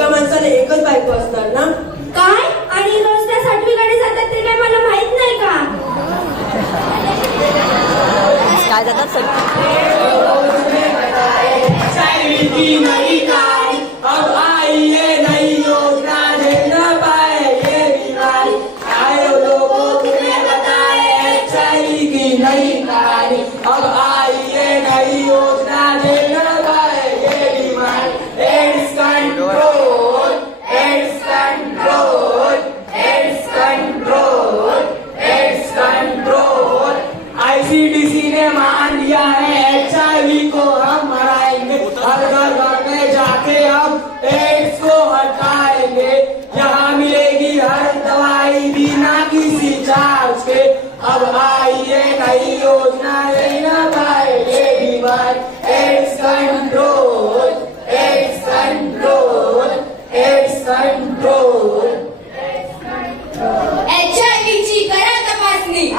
एका माणसाला एकच बायको असणार ना? काय? आणि रोज त्या 6वी गाडी जातात ते काय मला माहित नाही का? काय जातात अब आई ये नई योजना झेलना पाए ये बीमारी। आए लोगों तुम्हें बताए अच्छाई की नई कहानी। अब आई ये नई योजना झेलना पाए ये बीमारी। AIDS control, AIDS control, AIDS control, AIDS control. ICDC ने मान लिया है HIV को हम हराएंगे। हर घर घर में जाके हम एड्स को हटाएंगे। यहाँ मिलेगी हर दवाई बिना किसी चार्ज के। अब आइए नई योजना लेना पाए ये बीमारी। AIDS control, AIDS control, AIDS control. HIV ची करा तपासणी।